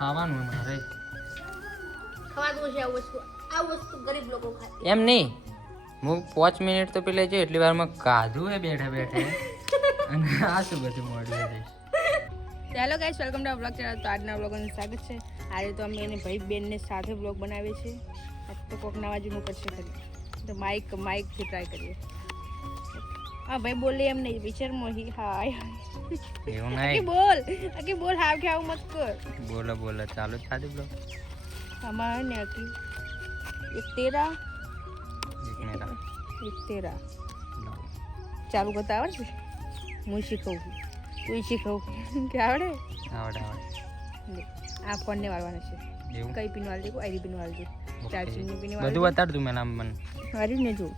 ખાવાનું મારે ખવાતું છે આવું વસ્તુ. આ વસ્તુ ગરીબ લોકો ખાય. એમ નહીં. હું પાંચ મિનિટ તો પેલે જો એટલી વારમાં કાધું એ બેઠા બેઠે. અને આ શું બધું મળ્યું છે hello guys welcome to blog channel તો આજના બ્લોગનું સ્વાગત છે. આજે તો અમે એને ભાઈ બેનને સાથે બ્લોગ બનાવીએ છીએ. આજ તો કોક નવાજનું કરશે ખરી. તો માઇક માઇકથી ટ્રાય કરીએ. હા ભાઈ બોલે એમ નહીં વિચાર મોહી હાય એવું આકી નહીં બોલ આકી બોલ હાવ કે આવું મત કર. બોલો બોલો ચાલુ જ થાતી બ્લોગ? અમારે ને આકી એક તેરા એક મિનિટ એક તેરા ચાલુ કરતા આવડે છે? હું શીખવું? તું શીખવું? કે આવડે? આવડે આવડે. લે, આ ફોનને વાળવાનો છે. એવું? કઈ પિન વાળજે? આઈડી પિન વાળજે. ઓકે. ચાર્જિંગની પિન બધું વાળજે. બતાડ તું મને આમ મને. વાળી ને જો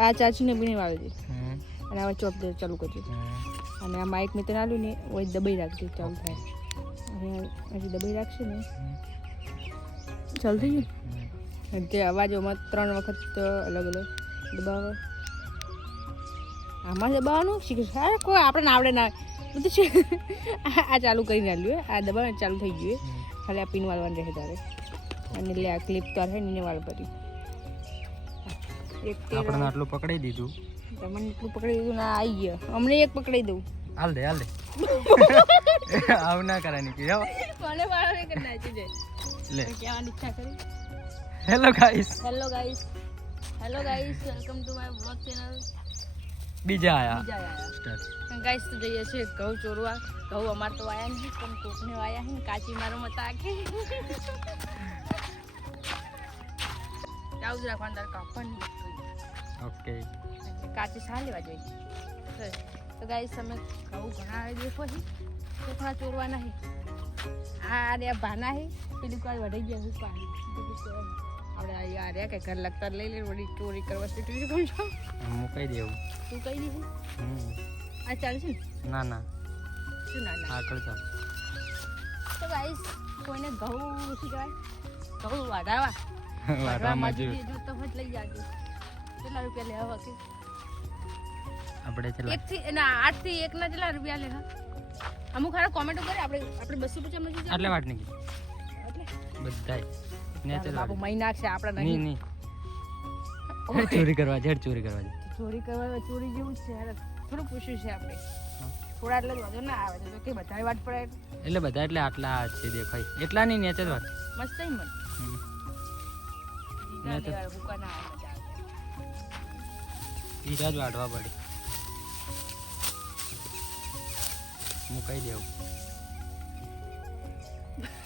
આ ચાર્જિંગની પિન વાળજે. હમ, અને હવે ચોપ દે ચાલુ કરજો. અને આ માઇક મેં તને આલ્યું ને, ઓય દબાઈ રાખજો, ચાલુ થાય. હજી દબાઈ રાખશે ને. ચાલુ થઈ ગયું? તે અવાજોમાં ત્રણ વખત અલગ અલગ દબાવો. આમાં દબાવવાનું? શીખે અરે કોઈ આપણે આવડે ના. બધું છે. આ ચાલુ કરીને આલ્યું. આ દબાવ ચાલુ થઈ ગયું. ખાલી આ પિન વાળવાનું રહે તારે. અને એટલે આ ક્લિપ તો હે ને વાળ પડી એક આપણને આટલું પકડી દીધું. તમને એટલું પકડી દીધું ના આવી ગયો. અમને એક પકડી દઉં. હાલ દે હાલ દે. આવ ના કરાની કે મને વાળો ને કરી નાખી દે. લે. કેવાની ઈચ્છા કરી. Hello guys hello guys hello guys welcome to my blog channel બીજા આયા. બીજા આયા. ગાઈસ તો જઈએ છીએ ઘઉં ચોરવા. ઘઉં અમાર તો વાયા નહીં પણ કોકને આયા હે કાચી મારો મત આખે ચાવું જ રાખવાનું કાપણ કાપવાની ઓકે કાચી સા લેવા જોઈએ. તો ગાઈ તમે ઘઉં ઘણા દેખો છે કોકના ચોરવા નહીં આ રે ભાના હે. પેલી કોઈ વઢી ગયા હું પાણી. આપણે આ યાર કે ઘર લગતા લઈ લે વળી ચોરી કરવા સીટી કોણ છો. હું કહી દેવું તું કઈ દીધું આ ચાલશે ને? ના ના. શું ના ના? આગળ ચાલ તો ગાઈસ કોઈને ઘઉં શું કહેવાય? ઘઉં વાઢાવા. વાઢવા મજૂરી. જો તો લઈ જાજો. કેટલા રૂપિયા લેવા કે? આપણે ચલા એક થી ના આઠથી એક ના કેટલા રૂપિયા લેવા? અમુક હારા કોમેન્ટો કરે આપણે આપણે બસો રૂપિયા મજૂરી એટલે વાટ નહીં બધાય. ને ચલા બાપુ મહિના છે આપણે નહીં નહીં ચોરી કરવા છે ચોરી કરવા. છે ચોરી કરવા ચોરી જેવું છે થોડું પૂછ્યું છે આપણે. થોડા એટલે જ ના આવે તો કે બધા વાત પડે એટલે બધા એટલે આટલા છે દેખાય. એટલા નહીં નેચર વાત. મસ્ત મન હમ. ના મેં તો- લેવા ભૂકા ના આવે. આવે જ વાઢવા પડે. મુકાઈ કહી દેવું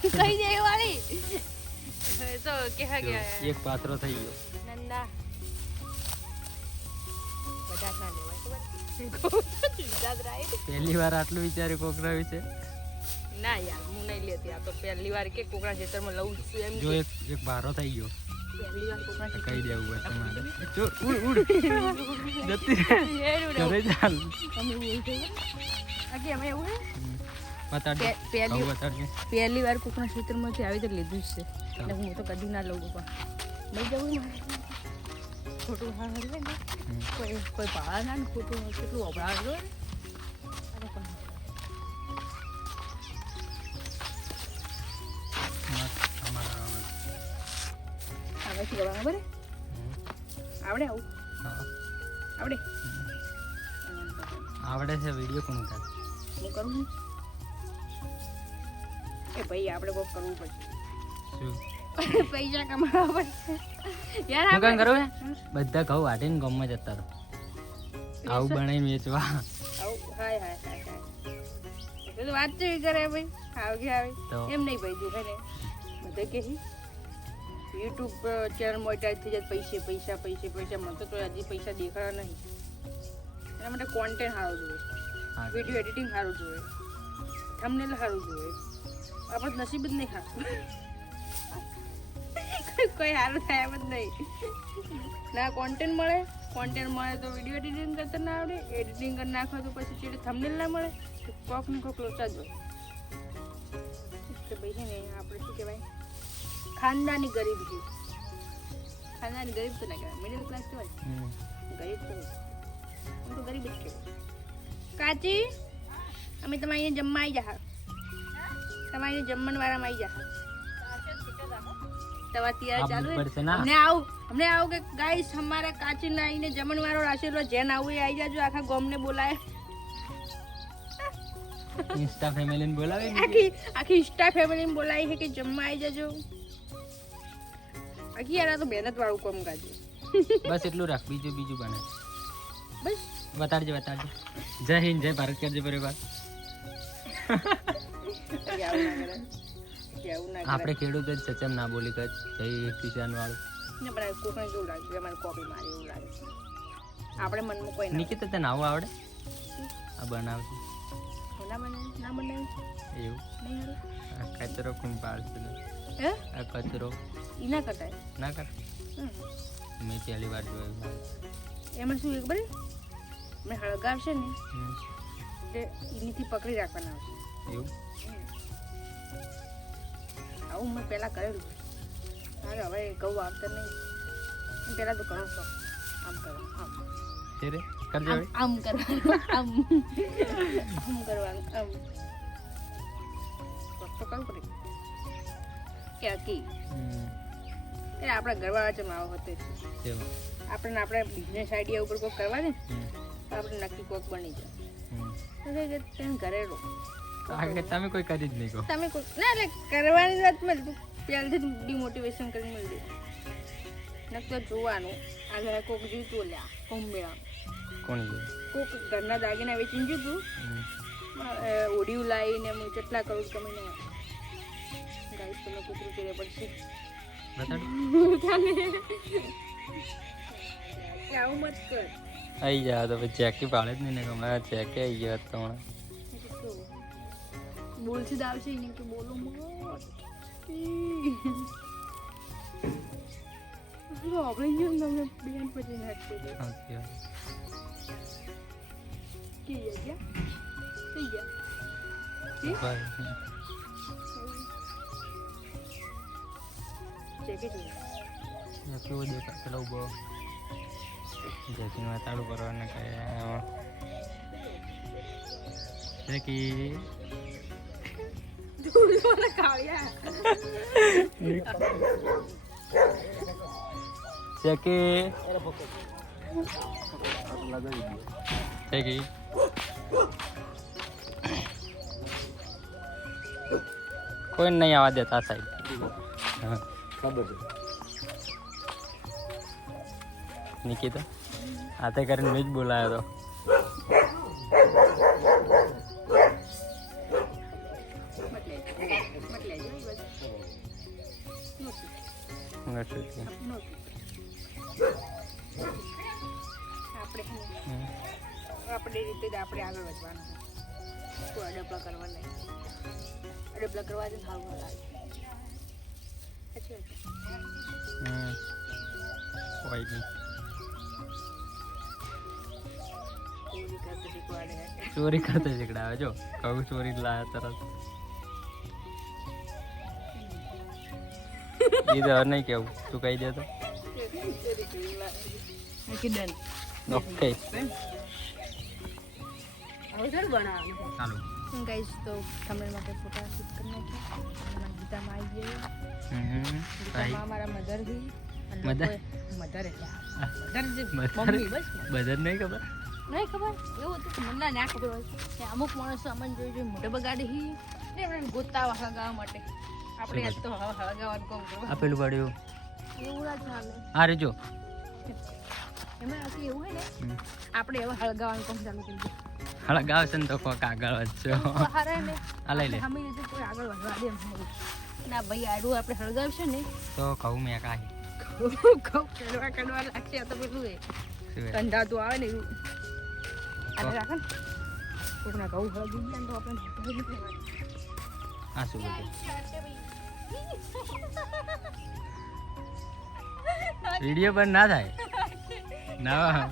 કઈ જાય વાળી. તો કે હા ગયા. એક પાત્રો થઈ ગયો. નંદા. બધા ના લેવાય પહેલી વાર આટલું વિચાર્યું કોકરા વિશે. ના યાર હું નહીં લેતી. આ તો પહેલી વાર કે કોકરા ખેતરમાં લઉં છું એમ જો એક એક બારો થઈ ગયો. કહી દેવું હોય તમારે. જો ઉડ ઉડ. જતી ઘરે ચાલ. પહેલી વાર કોકના ખેતરમાંથી આવી તો લીધું જ છે. એટલે હું તો કદી ના લઉં પણ. લઈ જવું ખોટું હા ને. કોઈ કોઈ ભાડા ના ને ખોટું કેટલું અભડાવે આવે છે બરાબર? આવડે આવું? આવડે? આવડે છે વીડિયો કોણ કરે? હું કરું છું એ ભાઈ આપણે કોક કરવું પડશે શું? પૈસા કમાવા પડશે. યાર હું કામ કરું બધા ઘઉં વાટીને ગમમાં જતા રહો. આવું બનાવીને વેચવા. આવું? હાય હાય હાય હાય. વાત કરે ભાઈ. આવ કે આવે. તો? એમ નહીં ભાઈ જો ને. બધે કે યુટ્યુબ ચેનલ મોટાઈઝ થઈ જાય પૈસે પૈસા પૈસે પૈસા. મળતો તો હજી પૈસા દેખાડા નહીં. એના માટે કોન્ટેન્ટ સારું જોઈએ. વીડિયો એડિટિંગ સારું જોઈએ. થંબનેલ સારું જોઈએ. આપણે નસીબ જ નહીં સારું. કોઈ સારું થાય એમ જ નહીં. ના કોન્ટેન્ટ મળે. કોન્ટેન્ટ મળે તો વીડિયો એડિટિંગ કરતા ના આવડે. એડિટિંગ કરી નાખો તો પછી ચીડે થંબનેલ ના મળે. તો કોક ને કોક લોચા જ હોય. તો ભાઈ છે ને આપણે શું કહેવાય? ખાનદાની ગરીબ છે. ખાનદાની ગરીબ તો ના કહેવાય મિડલ ક્લાસ કહેવાય ગરીબ તો હું તો ગરીબ જ કહેવાય કાચી અમે તમારે અહીંયા જમવા આવી જા તમારી જમણ વાળામાં આવી જા તમારે તૈયાર ચાલુ? અમને આવું અમને આવું કે ગાઈસ અમારે કાચી નાઈને જમણવાળો જેન આવું એ આવી જાજો આખા ગોમને બોલાય. ઇન્સ્ટા ફેમિલીને બોલાવી આખી આખી ઇન્સ્ટા ફેમિલીને બોલાવી છે કે જમવા આવી જજો. આખી યાર તો મહેનત વાળું કામ કાજે બસ એટલું રાખ બીજું બીજું બને. બસ. બતાડજે બતાડજે. જય હિન્દ જય ભારત કરજે પરિવાર. આપણે ખેડૂત જ સચમ ના બોલી કચ જય કિસાન વાળું. કોકને કેવું લાગે કે મારે કોપી મારી એવું લાગે આપણે મનમાં કોઈ નિકિતા તને આવું આવડે? આ બનાવતું ના બને એવું? આ કચરો કુંભાર છે હે? આ કચરો. ઈ ના કટાય. ના કર. મેં પહેલી વાર જોયું. એમાં શું ખબર મેં હળગાવશે ને એટલે એનીથી પકડી રાખવાના આવશે એવું? આવું મેં પહેલાં કરેલું. અરે હવે ઘઉં આવતા નહીં. પહેલાં તો ઘણો શોખ આમ કરો આમ. રે કરજે આમ આમ કરવાનું આમ. આમ કરવાનું આમ. તો કરવું પડે કે? હકી હમ. એ આપણા ઘરવાળા જ માવો હતો. આપણને આપણે બિઝનેસ આઈડિયા ઉપર કોઈક કરવા દે ને તો આપણે નક્કી કોક બની જાય. તમે ઘરે રહો. તમે કોઈ કરી જ નહીં કહો. તમે કોઈ ના એટલે કરવાની વાત મત પહેલથી જ ડિમોટિવેશન કરી મળી નકર જોવાનું આગળ કોક જીવતું લ્યા કોમ મેળા કોણ કોક ઘરના દાગીના વેચીને જીતું. ઓડિયું લાવીને હું કેટલા કરું તમે ને ગાઈસ તમે કૂતરું કરે પડશે. આઈ જા તો પછી ચેકી પાડે જ નહીં ને અમારા ચેકે આવી ગયા હમણાં. બોલશે જ આવશે એને કે બોલો આપણે જો તમને બેન પછી નાખી દે. કે ગયા? થઈ ગયા? જી? બસ. ચેકે જોઈએ એ કેવો દેખાય પેલો ઊભો જેથી વાતાડું કરવાને કહે ચેકી ધૂળવાળા કાળિયા ચેકી ચેકી કોઈ નહીં આવવા દેતા સાહેબ હા ખબર છે. નિકિતા હાથે કરીને મેં જ બોલાયો મત લેજો એ તો આપણે રીતે જ આપણે આગળ વધવાનું કોઈ અડપલા કરવા નહીં. અડપલા કરવા જ સારું લાગે હમ. કોઈ નહીં ચોરી કરતા શીખડાવે જો. કહું ચોરી લાયા તરત. એ તો નહીં કેવું. તું કહી દે તો. ઓકે હવે બનાવવાનું. ચાલો. ગાઈસ તો થંબનેલ માટે ફોટા શૂટ કરી નાખ્યા ગીતામાં આવી હમ ગીતામાં અમારા મધરથી મધર મધર એટલે મધર જે મમ્મી બસ બધા નહીં ખબર નહીં ખબર એવું હતું કે મને ના ખબર હોય કે અમુક માણસો અમને જોઈ જોઈ મોટે બગાડી હી ને એમને ગોતા હળગાવવા માટે આપણે આજ તો હવે હળગાવવાનું કામ કરવા આ પડ્યું એવું ના ચાલે આ રે જો એમાં હજી એવું હોય ને. આપણે હવે હળગાવવાનું કામ ચાલુ કરી દઈએ. હળગાવ છે ને તો કોક આગળ વધશો હારે ને આ લઈ લે. અમે રીતે કોઈ આગળ વધવા દે ના ભાઈ આડું આપણે હળગાવશે ને. તો કહું મેં કાંઈ. કહું કડવા કડવા લાગશે તો પેલું એ? કંધાતું આવે ને એવું. આને રાખે ને. કોકના ઘઉં હળગી ગયા તો આપણે આ શું બધું વીડિયો પણ ના થાય? ના.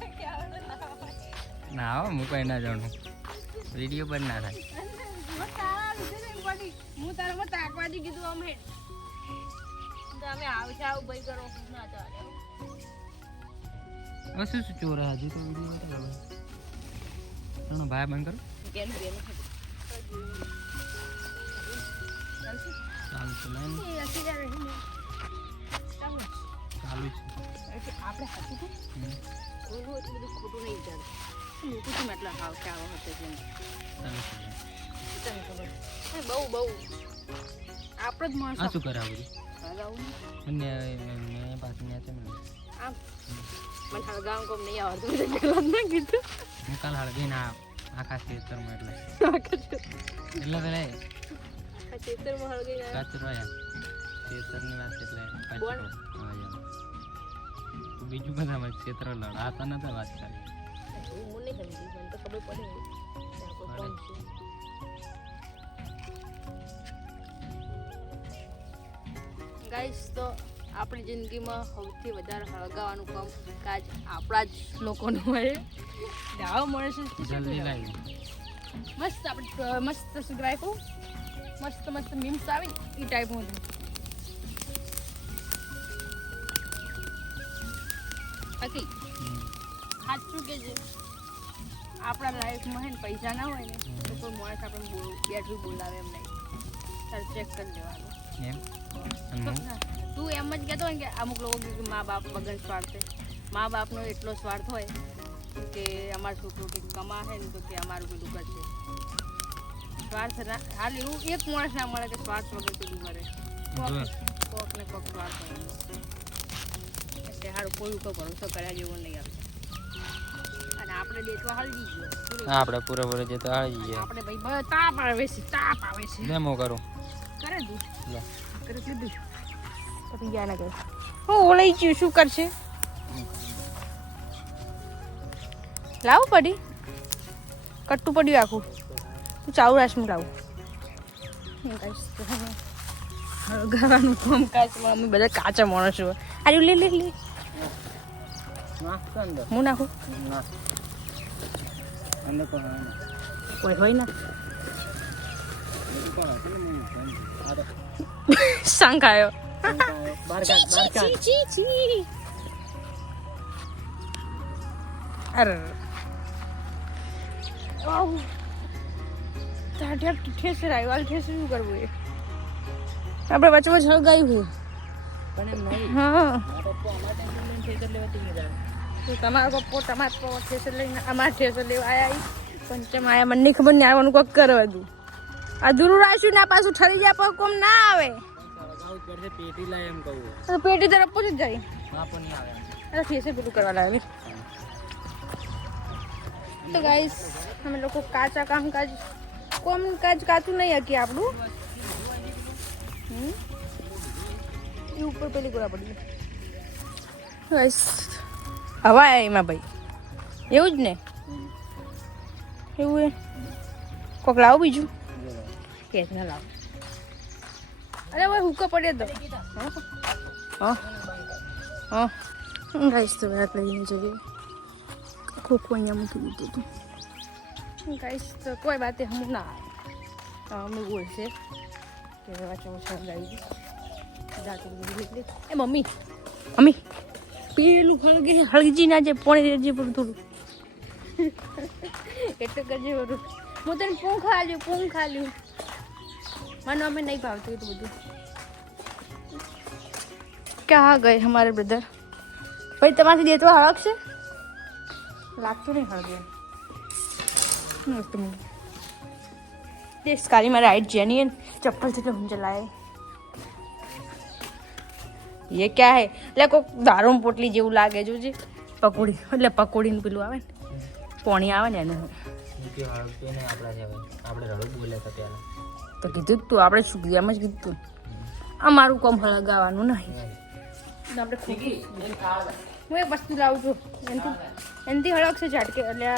ના. હો હું કઈ ના જાણું. વીડિયો પણ ના થાય. હું તારા તાકવાથી કીધું અમે તો અમે આવશે આવું ભાઈ કરો ના ચાલે શું શું ચોર હજુ તો વીડિયો નથી ખબર ચાલો ભાઈ બંધ કરો. કેનું કેનું ચાલશે ચાલુ છે લાઈન એ હસી જાય રહી ને. ચાલો ચાલુ છે. એટલે આપણે હતું તો? હમ. એટલું બધું ખોટું નહીં ચાલે મૂકું છું એટલા હાવ કે આવો હતો જેમ. બહુ બહુ. આપણે જ માણસ. શું કરાવું મને પાછું ન્યા ચમ આમ. મને હળગાવું કોમ નહીં આવડતું. મેં પહેલા ના કીધું. હું કાલ હળગી ના આખા ખેતરમાં એટલે. એટલે પેલા ખેતરમાં હળગાઈ ના એમ વાત એટલે બોલ. હા એમ બીજું બધા ખેતરો લડાતા નતા વાત કરી. હું નહીં સમજી મને તો ખબર પડે ગાઈસ તો આપણી જિંદગીમાં સૌથી વધારે હળગાવાનું કામ કાજ આપણા જ લોકોનું હોય. દાવો મળે છે તો મસ્ત આપણે મસ્ત શું ગ્રાફો મસ્ત મસ્ત મીમ્સ આવી. એ ટાઈપનું બાકી સાચું કે છે? આપણા લાઈફમાં હે ને પૈસા ના હોય ને તો કોઈ માણસ આપણે બોલ બેઠું બોલાવે એમ નહીં. તારે ચેક કરી લેવાનું. તું એમ જ કહેતો હોય કે અમુક લોકો કે મા બાપ વગર સ્વાર્થ છે. મા બાપનો એટલો સ્વાર્થ હોય કે અમારું છોકરું કંઈક કમાશે ને તો કે અમારું પેલું કરશે સ્વાર્થ ના હાલ એવું એક માણસ ના મળે કે સ્વાર્થ વગર પેલું કરે. કોક ને કોક સ્વાર્થ હોય. સારું કોઈ ઉપર ભરોસો કર્યા જેવો નહીં આવે. આપણે દેશમાં હળજી ગયો હા, આપણે પૂરેપૂરો જે તો હળજી જઈએ. આપણે ભાઈ બ- તાપ આવે છે તાપ આવે છે. ડેમો કરો? કરે દઉં લે. કરે લીધું તો. બીજા ના કરે હું ઓલાઈ ગયું શું કરશે? લાવું પડી? કટ્ટું પડ્યું આખું. તું ચાવું હું લાવું. હું કહીશ તો. હવે હળગાવાનું કામ કાચમાં અમે બધા કાચા માણસો. અરે લે લે લે. હું નાખું. ના અંદર કોઈ હોય ના? કોણ અરે. આવ. તાઢ્યા ઠેસર કરવું એ? આપણે વચ્ચે વચ્ચે હળગાયું છે. પણ એમ નહીં. હા. મારા પપ્પા અમારા ટેન્શન લઈને ખેતર લેવા તઈ ગયા તો તમારા પપ્પો તમારા પપ્પા ઠેસર લઈને અમારા ઠેસર લેવા આવ્યા ઈ. પણ ચમ આયા મને નહીં ખબર ને આવવાનું કોક કરવા દઉં અધૂરું રાખ્યું ના પાછું ઠરી જાય પણ કોમ ના આવે. સળગાવું જ પડશે પેટી લાય એમ કહું તો પેટી તરફ પૂછી જ જાય. હા પણ નહીં આવે અરે ઠેસર પેલું કરવા લાગે તો ગાઈસ અમે લોકો કાચા કામકાજ કામકાજ કાચું નહીં હકી આપણું. હમ? એ ઉપર પેલી ગોળા પડી ગાઈસ હવા એમાં ભાઈ. એવું જ ને? એવું એ? કોક લાવો બીજું? કે ના લાવો. અરે ભાઈ હુક્કા પડે તો. હા? હા? ગાઈશ તો વાત લઈને જઈએ ખોખું અહીંયા મૂકી દીધું હતું ગાઈશ તો કોઈ વાતે હમ ના અમે બોલશે કે વાંચો ઓછા ગાઈ જાતું એ મમ્મી. મમ્મી? પેલું હળગી હળગી ના જાય પોણે રેજે પર થોડું. એટલું કરજે બધું. હું તને પૂં ખાલ્યું પૂં ખાલ્યું મને અમે નહીં ભાવતું એટલું બધું. ક્યાં ગયે હમારે બ્રધર ભાઈ તમારાથી દેતો હળગશે લાગતું નહીં હળગે. મસ્ત ટેસ્ટ કાલી મારા રાઈટ જેની ચપ્પલ જેટલું હું ચલાય એ ક્યાં હે? એટલે કોઈક દારૂમ પોટલી જેવું લાગે જોજે પકોડી એટલે પકોડીનું પેલું આવે ને. પોણી આવે ને એને. તો કીધું તું આપણે સુગ્રીયામાં જ કીધું તું. અમારું કોમ હળગાવાનું નહીં. આપણે હું એક વસ્તુ લાવું છું. એનાથી એનાથી હળગશે ઝાટકે એટલે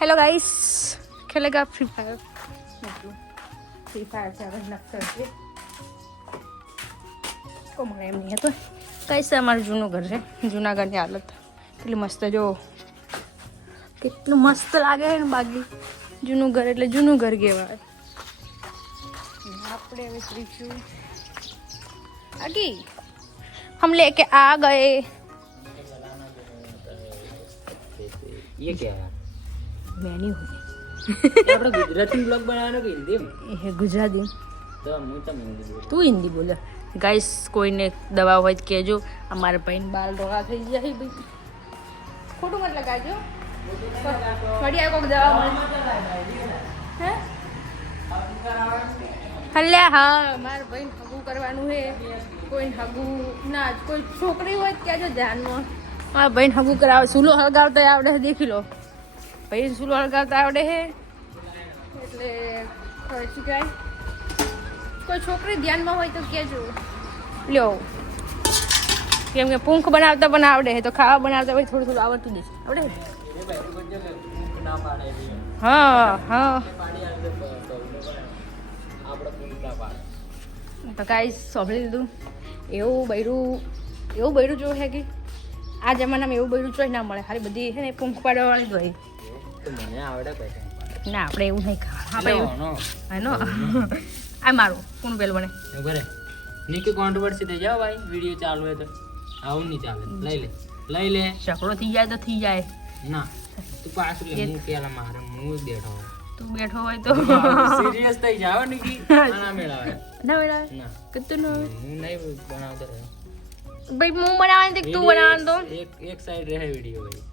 હેલો ગાઈસ ખેલેગા ફ્રી ફાયર ફ્રી ફાયર છે હવે નક્કર છે કોમ એમ નહીં હતો કઈ છે અમારું જૂનું ઘર છે જૂના ઘરની હાલત કેટલી મસ્ત જો કેટલું મસ્ત લાગે છે ને બાકી જૂનું ઘર એટલે જૂનું ઘર કહેવાય આપણે હવે શ્રીશું આગી हम लेके आ गए ये क्या है मेन्यू है આપણે ગુજરાતી બ્લોગ બનાવવાનો કે હિન્દી એ ગુજરાતી તો હું તમે હિન્દી બોલું તું હિન્દી બોલે ગાઈસ કોઈને દવા હોય તો કહેજો. અમારા ભાઈને બાલ રોગા થઈ જાય ભાઈ. ખોટું મત લગાજો ફરી આ કોઈક દવા મળે. હે? હલ્યા, હા, મારા ભાઈને હગું કરવાનું છે. કોઈને હગું ના, કોઈ છોકરી હોય તો કહેજો ધ્યાનમાં. મારા ભાઈને હગું કરાવે સૂલો હળગાવતા આવડે દેખી લો. ભાઈને સૂલો હળગાવતા આવડે હે એટલે શું કહેવાય? કોઈ છોકરી ધ્યાનમાં હોય તો કહેજો. લ્યો. કેમ કે પૂંખ બનાવતા પણ આવડે તો ખાવા બનાવતા હોય થોડું થોડું આવડતું જશે આવડે? હા હા. તો આપણે પૂરી ના પાડે તો કાંઈ સાંભળી લીધું? એવું બૈરું એવું બૈરું જોયું છે કે? આ જમાનામાં એવું બૈરું ચોઈ ના મળે. ખાલી બધી છે ને પૂંખ પાડવાવાળી જ હોય. મને આવડે ના આપણે એવું નહીં ખાવાનું. આપણે એવું હા નો આ મારું કોણ પેલું બને બરે નીકે કોન્ટ્રોવર્સી થઈ જાવ ભાઈ વિડિયો ચાલુ હોય તો. આવું નહીં ચાલે. લઈ લે. લઈ લે. ઝઘડો થઈ જાય તો થઈ જાય. ના. તું પાછું લે. હું પેલા મારે હું બેઠો તું બેઠો હોય તો. સિરિયસ થઈ જાવ નીકી ના મેળાવે. ના મેળાવે? ના. કતું ન હું નહીં બનાવતો ભાઈ હું બનાવવાની તું બનાવવાનું તો એક એક સાઈડ રહે વિડિયો ભાઈ.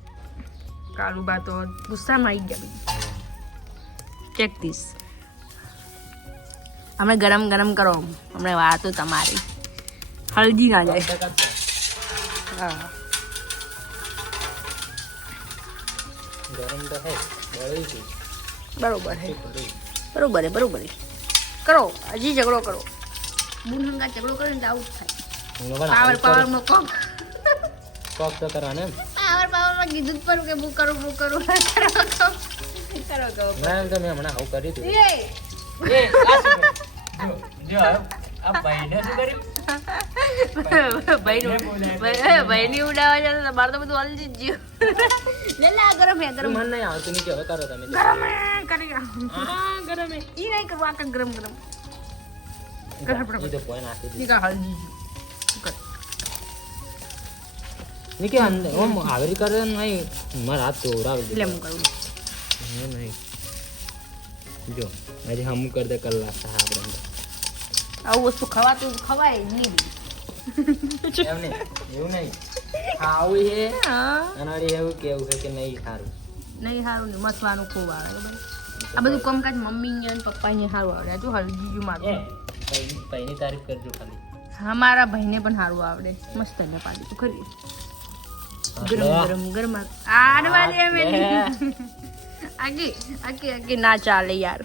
કાલુ બા તો ગુસ્સામાં આવી ગયા. ચેક ધીસ હમણાં ગરમ ગરમ કરો. હમણાં વાતો તમારી. હળદી ના જાય. હા. ગરમ તો હે બરોબર હે. બરોબર હે બરોબર કરો હજી ઝઘડો કરો. બુન હંગા ઝઘડો કરો ને આવું થાય. પાવર પાવરમાં કોક. કોક તો કરવાને પાવર પાવરમાં કીધું પરું કે બુક કરું બુક કરું. કરો કરો કરો. ના તો મેં હમણાં આવું કર્યું હતું. એ. એ? જો જો આ ભાઈને શું કર્યું ભાઈ ભાઈની ઉડાવવા જતો તો મારે તો બધું હલજી જ ગયું લે લે આ ગરમ હે ગરમ મને નહીં આવતું નહીં કે હવે કરો તમે ગરમ હે કરી હા ગરમ હે ઈ નહીં કરવા કે ગરમ ગરમ કર ઈ તો કોઈ નાખી દીધું નીકા હલજી કર નહીં કે અંદર ઓમ આવી કરે નહીં મારા હાથ ચોરાવી લે દીધો હું કરું હું નહીં જો હજી હમ કર દે કલાક થાય આપણે અંદર. આવું વસ્તુ ખવાતું ખવાય નહીં. એમ નહીં એવું નહીં. ખાવું છે અને એવું કેવું છે કે નહીં સારું. નહીં સારું નહીં મસવાનું ખૂબ આવે આ બધું કામકાજ મમ્મી ને પપ્પા ને સારું આવડે. તું એ મારું પૈની તારીફ કરજો ખાલી. હા મારા ભાઈને પણ સારું આવડે. મસ્ત ને પાડી. તું ખરી. ગરમ ગરમ ગરમ. આડવા દે મેં. આગે આગે આગે ના ચાલે યાર.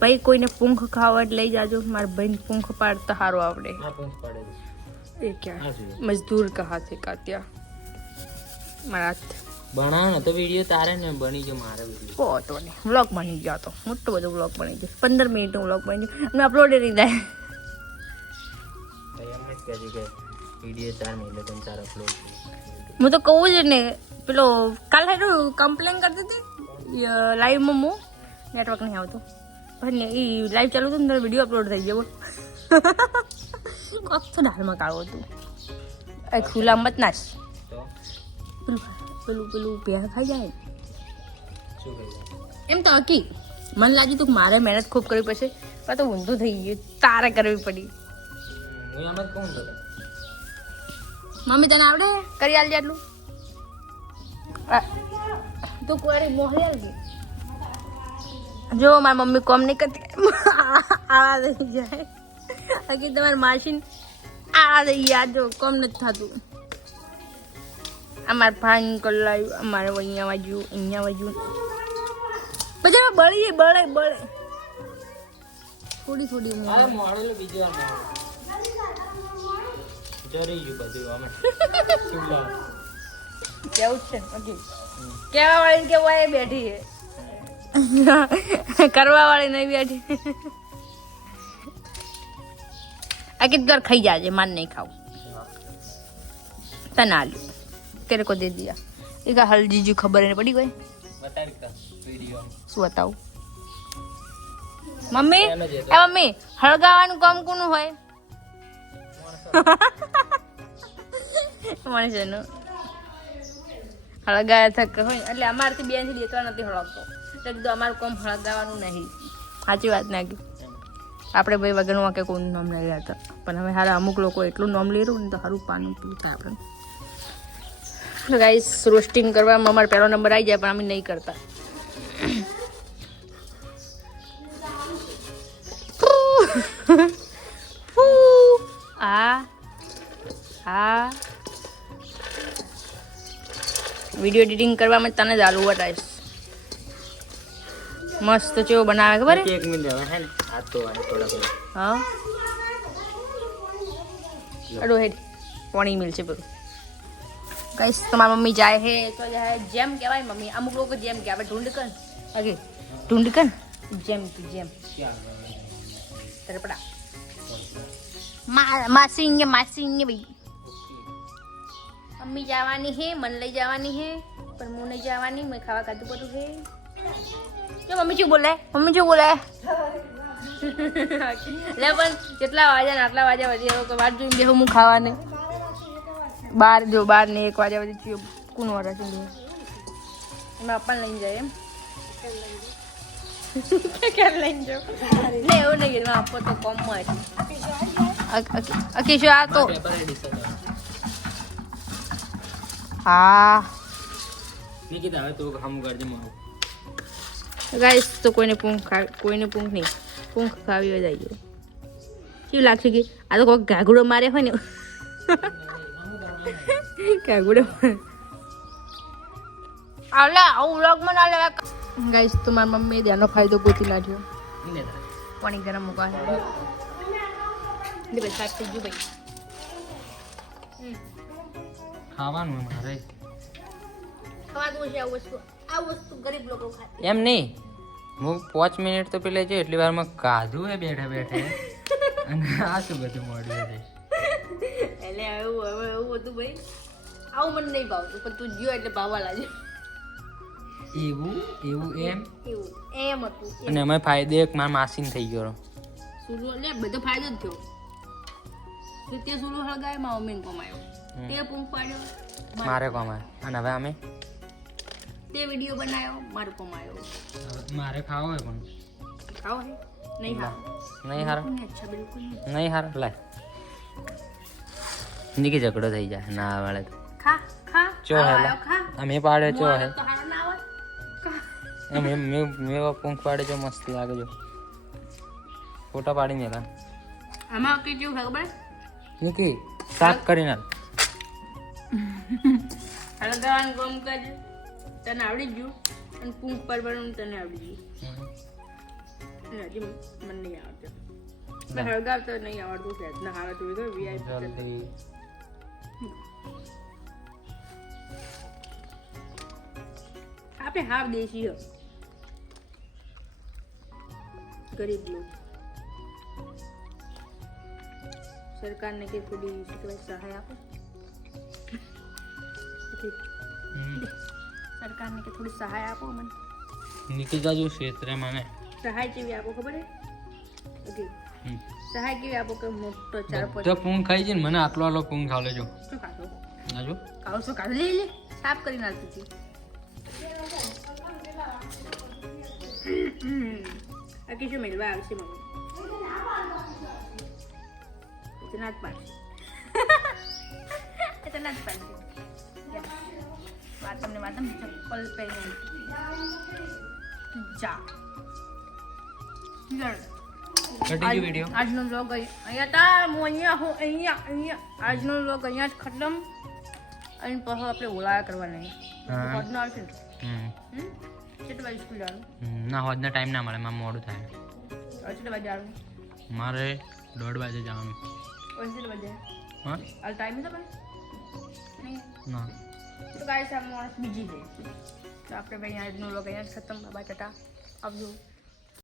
ભાઈ કોઈને પૂંખ ખાવા લઈ જાજો. મારા ભાઈને પૂંખ પાડતા સારું આવડે. એ ક્યાં? મજદૂર કહા છે કાત્યા. મારા બનાવો ને તો વીડિયો તારે ને બની ગયો મારે વીડિયો. કો તો ને વ્લોગ બની ગયો તો. મોટો બધો વ્લોગ બની ગયો. પંદર મિનિટનો વ્લોગ બની ગયો. અને અપલોડ કરી અપલોડ હું તો કહું જ ને પેલો કાલ કમ્પ્લેન કરતી હતી? લાઈવમાં હું. નેટવર્ક નહીં આવતું. પણ એ લાઈવ ચાલુ હતું ને વીડિયો અપલોડ થઈ ગયો. તો દાળમાં કાઢવું હતું. એ ખુલ્લા મત નાશ પેલું પેલું પેલું ભેળ ખાઈ જાય એમ તો હકી મને લાગ્યું તું કે મારે મહેનત ખૂબ કરવી પડશે પણ તો ઊંધું થઈ ગયું તારે કરવી પડી. હું એમ જ કહું તો મમ્મી તને આવડે? કરી આલજે એટલું આ, તું કોઈ મોહરી આલજે. જો મારી મમ્મી કોમ નહીં કરતી. આવા દઈ જાય. હકી તમારી માસીન આવા દઈ યાર જો કોમ નથી થતું. અમારે ભાઈ કલાયું અમારે અહીંયા વાજ્યું અહીંયા વાજ્યું પછી બળી બળે. બળે થોડી થોડી મોડેલું બીજી વાર મોડેલું. જરી ગયું બધું અમે. કેવું છે? કેવા વાળી કેવા એ બેઠી છે. કરવા વાળી નહીં બેઠી આ કીધું તાર ખાઈ જાજે માન નહીં ખાવું. તને આલ્યું. તેરે કો દે દિયા એ કા હલ જીજુ ખબર એને પડી ગઈ. શું બતાવું? મમ્મી એ મમ્મી હળગાવાનું કામ કોનું હોય? મનુષ્યનું હળગાયા થક હોય. એટલે અમારથી બેનથી લેતો નથી હળગતો. કીધું અમારું કોમ હળગાવાનું નહીં. સાચી વાત ના કી આપણે ભાઈ વગરનું વાંકે કોઈનું નામ નહીં લેતા. પણ હવે હારા અમુક લોકો એટલું નામ લેરું ને તો સારું પાનું પીતા આપણે ગાઈસ રોસ્ટિંગ કરવામાં અમારો પહેલો નંબર આવી જાય, પણ અમે નહીં કરતા. આ આ. વીડિયો એડિટિંગ કરવામાં તને જ આલુ વટાઈશ મસ્ત ચેવો બનાવે ખબર હે? એક મિનિટ હવે હે ને આ તો આ થોડા થોડા હા અડો હેડ પાણી મિલ છે બધું કઈશ તમારી મમ્મી જાય હે તો જાય જેમ કહેવાય મમ્મી અમુક લોકો જેમ કે આપણે ઢૂંઢકન ઓકે ઢૂંઢકન જેમ તું જેમ તરપડા મા માસી ને માસી ને ભાઈ મમ્મી જવાની હે મન લઈ જવાની હે પણ હું નહીં જવાની મેં ખાવા ખાધું બધું હે જો મમ્મી શું બોલે? મમ્મી શું બોલે? લે પણ કેટલા વાગ્યા ને આટલા વાગ્યા હવે વાત જોઈને હું ખાવાને. બાર જો, બાર ને એક વાગ્યા થયો કોણ વાળા છે એમાં આપણને લઈને જાય એમ. લઈને એવું નહીં એમાં આપો તો કોમમાં અકેશો આ તો. હા. નિકિતા, હવે તું હમ કરજે ગાઈસ તો કોઈને પૂંખ ખાવી કોઈને પૂંખ નહીં. પૂંખ ખાવી હોય જાય કેવું લાગશે કે આ તો કોઈ ઘાઘડો મારે હોય ને? ઘાઘડો આવલે આવું વ્લોગમાં ના લેવા ગાઈસ તો મારી મમ્મી ધ્યાનનો ફાયદો ગોતી નાખ્યો. પાણી ગરમ મૂકવા લે ભાઈ સાફ થઈ ગયું ભાઈ. ખાવાનું હે મારે. ખવાતું છે આ વસ્તુ. આ વસ્તુ ગરીબ લોકો ખાય એમ નહીં. હું? પાંચ મિનિટ તો પેલે છે એટલી વારમાં કાધું એ બેઠા બેઠે. અને આ શું બધું મળ્યું છે? એટલે એવું હવે એવું હતું ભાઈ આવું મને નહીં ભાવતું પણ તું જ્યો એટલે ભાવવા લાગ્યો. એવું? એવું એમ? એવું એમ હતું. અને અમે ફાયદો એક મારા માસીન થઈ ગયો. સુરુ એટલે બધો ફાયદો જ થયો. તે સુરુ હળગાય મારા મમ્મીને કમાયો તે પૂંખ પાડ્યો. મારે કમાય અને હવે અમે? તે વીડિયો બનાવ્યો મારો કમાયો. મારે ખાવો હોય પણ. ખાવો હે? નહીં હારો. અચ્છા બિલકુલ નહીં. નહીં લાય નીકી ઝઘડો થઈ જાય ના વાળે તો. ખા ખા. ચો ખા. અમે પાડે ચો હે. ના એમ એમ મેં મેં પૂંખ પાડે જો મસ્ત લાગે જો. ફોટા પાડી લા આમાં કે જેવું ખબર? નીકી સાફ કરીને હાલ. હળગાવાનું કામ કરજે. તને આવડી ગયું? અને પૂંખ પરવાનું તને આવડી ગયું? અને હજી મને નહીં આવડતું. મેં હળગાવતો નહીં આવડતું છે ના હાલત હોય તો વીઆઈપી આપણે હાફ દેશી ગરીબ લોકો. સરકારને કે થોડી સહાય આપો. સરકારને કે થોડી સહાય આપો મને. નીકળતા જાજો ક્ષેત્રે મને સહાય કેવી આપો ખબર હે? હમ. સહાય કેવી આપો કે મોટો ચાર બધા પૂંખ ખાઈ છે મને આટલો આટલો પૂંખ ખાવ લેજો. શું ખાધો? ખાવ શું ખાધો? લે લે સાફ કરી નાખતી હતી. આ કીશું મેળવા આવશે મમ્મી. એ તો ના જ તમને વાત ચપ્પલ પહેરી જા. આજનો વ્લોગ અહીંયા તા હું અહીંયા હું અહીંયા અહીંયા. આજનો વ્લોગ અહીંયા જ ખતમ. અને પછી આપણે ઓલાયા કરવાના હોદનો આવશે ને. હમ. હમ? કેટલા વાગે સ્કૂલ જવાનું? ના હોદના ટાઈમ ના મળે મારે મોડું થાય. કેટલા વાગે મારે દોઢ વાગે જવાનું. કેટલા વાગે? હા? ટાઈમ છે ના. તો ગાઈસ આ માણસ બીજી છે તો આપણે ભાઈ આજનો વ્લોગ અહીંયા ખતમ. બાબા ટાટા. આવજો.